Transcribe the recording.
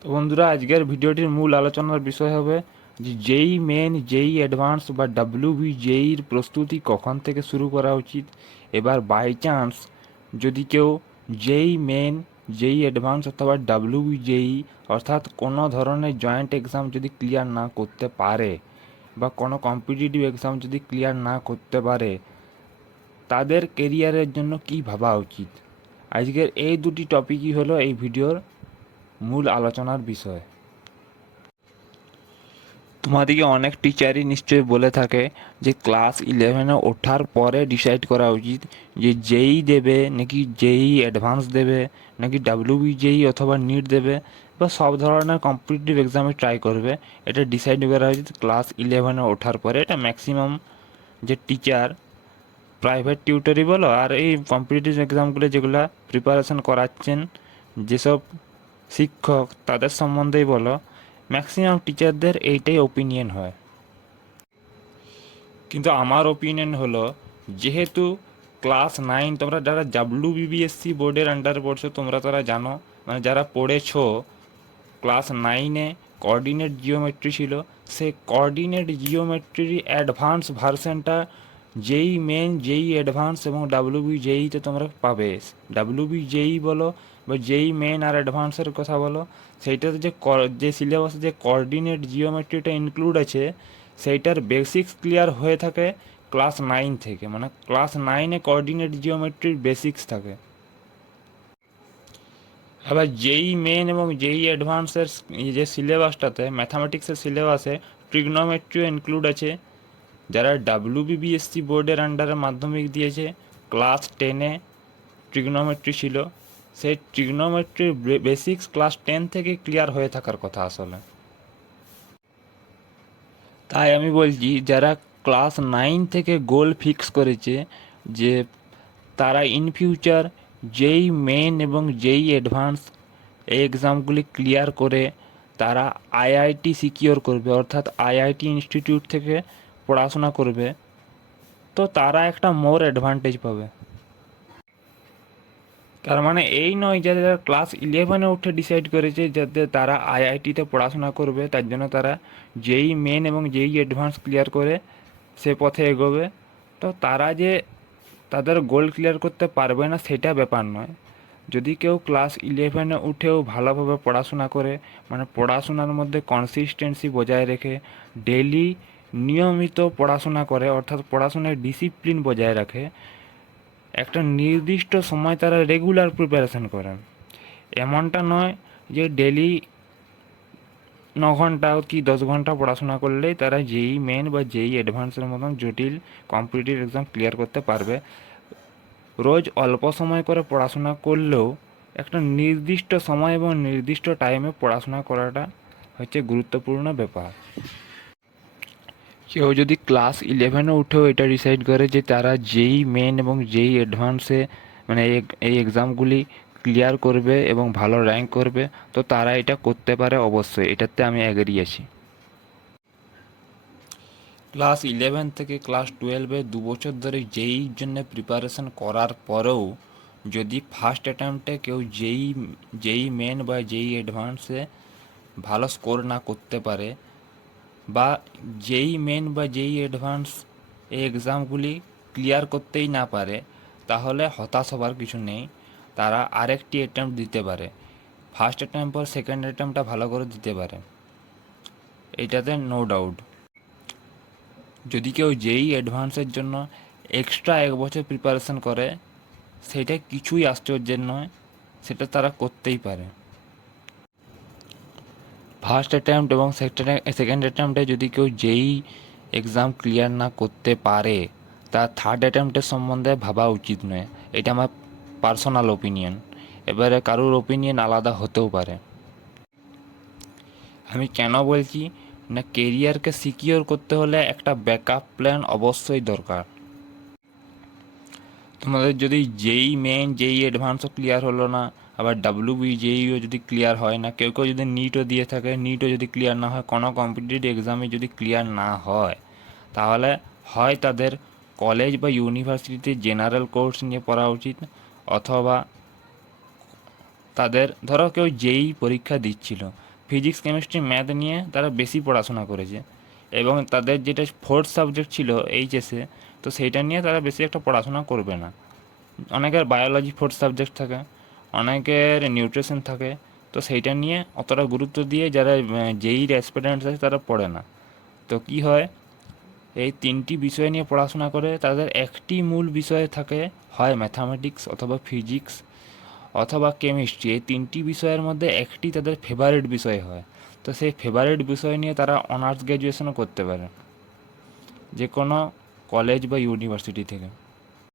তো বন্ধুরা, আজকের ভিডিওটির মূল আলোচনার বিষয় হবে যে জেই মেন, জেই অ্যাডভান্স বা ডাব্লিউবি জেইর প্রস্তুতি কখন থেকে শুরু করা উচিত। এবার বাই চান্স যদি কেউ জেই মেন, জেই অ্যাডভান্স অথবা ডাব্লিউবি জেই অর্থাৎ কোনো ধরনের জয়েন্ট এক্সাম যদি ক্লিয়ার না করতে পারে বা কোনো কম্পিটিটিভ এক্সাম যদি ক্লিয়ার না করতে পারে, তাদের কেরিয়ারের জন্য কী ভাবা উচিত। আজকের এই দুটি টপিকই হলো এই ভিডিওর মূল আলোচনার বিষয়। তোমাদিকে অনেক টিচারই নিশ্চয়ই বলে থাকে যে ক্লাস 11-এ ওঠার পরে ডিসাইড করা উচিত যে জেই দেবে নাকি জেই অ্যাডভান্স দেবে নাকি ডাব্লিউবি জেই অথবা নিট দেবে বা সব ধরনের কম্পিটিটিভ এক্সামে ট্রাই করবে। এটা ডিসাইড করা উচিত ক্লাস 11-এ ওঠার পরে। এটা ম্যাক্সিমাম যে টিচার, প্রাইভেট টিউটরই বলো আর এই কম্পিটিটিভ এক্সামগুলো যেগুলো প্রিপারেশন করাচ্ছেন যেসব শিক্ষক, তাদের সম্বন্ধেই বলো, ম্যাক্সিমাম টিচারদের এইটাই ওপিনিয়ন হয়। কিন্তু আমার ওপিনিয়ন হলো, যেহেতু ক্লাস 9 তোমরা যারা ডাব্লিউবিবিএসসি বোর্ডের আন্ডারে পড়ছো তোমরা তারা জানো, মানে যারা পড়েছো, ক্লাস 9-এ কোঅর্ডিনেট জিওমেট্রি ছিল। সেই কোঅর্ডিনেট জিওমেট্রির অ্যাডভান্স ভার্সনটা জেই মেন, জেই অ্যাডভান্স এবং ডাব্লিউবি জেইতে তোমরা পাবে। ডাব্লিউবি জেই বলো বা জেই মেন আর অ্যাডভান্সের কথা বলো, সেইটাতে যে সিলেবাসে যে কোঅর্ডিনেট জিওমেট্রিটা ইনক্লুড আছে, সেইটার বেসিক্স ক্লিয়ার হয়ে থাকে ক্লাস 9 থেকে। মানে ক্লাস 9-এ কোঅর্ডিনেট জিওমেট্রির বেসিক্স থাকে। আবার জেই মেন এবং জেই অ্যাডভান্সের যে সিলেবাসটাতে, ম্যাথামেটিক্সের সিলেবাসে ট্রিগনোমেট্রিও ইনক্লুড আছে। যারা ডাব্লিউবিবিএসসি বোর্ডের আন্ডারে মাধ্যমিক দিয়েছে, ক্লাস 10-এ ট্রিগনোমেট্রি ছিল। সেই ট্রিগনোমেট্রির বেসিক্স ক্লাস 10 থেকে ক্লিয়ার হয়ে থাকার কথা আসলে। তাই আমি বলছি, যারা ক্লাস 9 থেকে গোল ফিক্স করেছে যে তারা ইন ফিউচার যেই মেন এবং যেই অ্যাডভান্স এই এক্সামগুলি ক্লিয়ার করে তারা আইআইটি সিকিওর করবে, অর্থাৎ আইআইটি ইনস্টিটিউট থেকে পড়াশোনা করবে, তো তারা একটা মোর অ্যাডভান্টেজ পাবে। তার মানে এই নয় যে যারা ক্লাস 11-এ উঠে ডিসাইড করেছে যাতে তারা আইআইটিতে পড়াশোনা করবে, তার জন্য তারা যেই মেন এবং যেই অ্যাডভান্স ক্লিয়ার করে সে পথে এগোবে। তো তারা যে তাদের গোল ক্লিয়ার করতে পারবে না সেটা ব্যাপার নয়। যদি কেউ ক্লাস 11-এ উঠেও ভালোভাবে পড়াশোনা করে, মানে পড়াশোনার মধ্যে কনসিস্টেন্সি বজায় রেখে ডেইলি নিয়মিত পড়াশোনা করে, অর্থাৎ পড়াশোনায় ডিসিপ্লিন বজায় রাখে, একটা নির্দিষ্ট সময় তারা রেগুলার প্রিপারেশন করেন। এমনটা নয় যে ডেলি 9 ঘন্টা কি 10 ঘন্টা পড়াশোনা করলেই তারা যেই মেন বা যেই অ্যাডভান্সের মতন জটিল কম্পিটিটিভ এক্সাম ক্লিয়ার করতে পারবে। রোজ অল্প সময় করে পড়াশোনা করলেও একটা নির্দিষ্ট সময় এবং নির্দিষ্ট টাইমে পড়াশোনা করাটা হচ্ছে গুরুত্বপূর্ণ ব্যাপার। কেউ যদি ক্লাস 11-এ উঠেও এটা ডিসাইড করে যে তারা যেই মেন এবং যেই অ্যাডভান্সে মানে এই এক্সামগুলি ক্লিয়ার করবে এবং ভালো র্যাঙ্ক করবে, তো তারা এটা করতে পারে অবশ্যই, এটাতে আমি অ্যাগ্রি আছি। ক্লাস 11 থেকে ক্লাস 12-এ 2 বছর ধরে যেই জন্য প্রিপারেশন করার পরেও যদি ফার্স্ট অ্যাটেম্পটে কেউ যেই মেন বা যেই অ্যাডভান্সে ভালো স্কোর না করতে পারে বা যেই মেন বা যেই অ্যাডভান্স এই এক্সামগুলি ক্লিয়ার করতেই না পারে, তাহলে হতাশ হবার কিছু নেই। তারা আরেকটি অ্যাটেম্প্ট দিতে পারে, ফার্স্ট অ্যাটেম্প্ট পর সেকেন্ড অ্যাটেম্প্টটা ভালো করে দিতে পারে, এটাতে নো ডাউট। যদি কেউ যেই অ্যাডভান্সের জন্য এক্সট্রা 1 বছর প্রিপারেশন করে, সেটা কিছুই আশ্চর্যের নয়, সেটা তারা করতেই পারে। ফার্স্ট অ্যাটেম্প্ট এবং সেকেন্ড অ্যাটেম্প্টে যদি কেউ যেই এক্সাম ক্লিয়ার না করতে পারে, তার থার্ড অ্যাটেম্প্টের সম্বন্ধে ভাবা উচিত নয়। এটা আমার পার্সোনাল ওপিনিয়ন। এবারে কারোর ওপিনিয়ন আলাদা হতেও পারে। আমি কেন বলছি না, কেরিয়ারকে সিকিওর করতে হলে একটা ব্যাকআপ প্ল্যান অবশ্যই দরকার। তোমাদের যদি যেই মেন যেই অ্যাডভান্সও ক্লিয়ার হলো না, আবার ডাব্লিউবি জেইও যদি ক্লিয়ার হয় না, কেউ কেউ যদি নিটও দিয়ে থাকে, নিটও যদি ক্লিয়ার না হয়, কোনো কম্পিটিটিভ এক্সামে যদি ক্লিয়ার না হয়, তাহলে হয় তাদের কলেজ বা ইউনিভার্সিটিতে জেনারেল কোর্স নিয়ে পড়া উচিত, অথবা তাদের ধরো কেউ যেই পরীক্ষা দিচ্ছিল, ফিজিক্স কেমিস্ট্রি ম্যাথ নিয়ে তারা বেশি পড়াশোনা করেছে, এবং তাদের যেটা ফোর্থ সাবজেক্ট ছিল এইচএসে, তো সেইটা নিয়ে তারা বেশি একটা পড়াশোনা করবে না। অনেকের বায়োলজি ফোর্থ সাবজেক্ট থাকে, অনেকের নিউট্রিশন থাকে, তো সেইটা নিয়ে অতটা গুরুত্ব দিয়ে যারা জেইর অ্যাসপিরেন্টস আছে তারা পড়ে না। তো কি হয়, এই তিনটি বিষয় নিয়ে পড়াশোনা করে তাদের একটি মূল বিষয় থাকে, হয় ম্যাথামেটিক্স অথবা ফিজিক্স অথবা কেমিস্ট্রি, এই তিনটি বিষয়ের মধ্যে একটি তাদের ফেভারিট বিষয় হয়। তো সেই ফেভারিট বিষয় নিয়ে তারা অনার্স গ্র্যাজুয়েশনও করতে পারে যে কোনো কলেজ বা ইউনিভার্সিটি থেকে।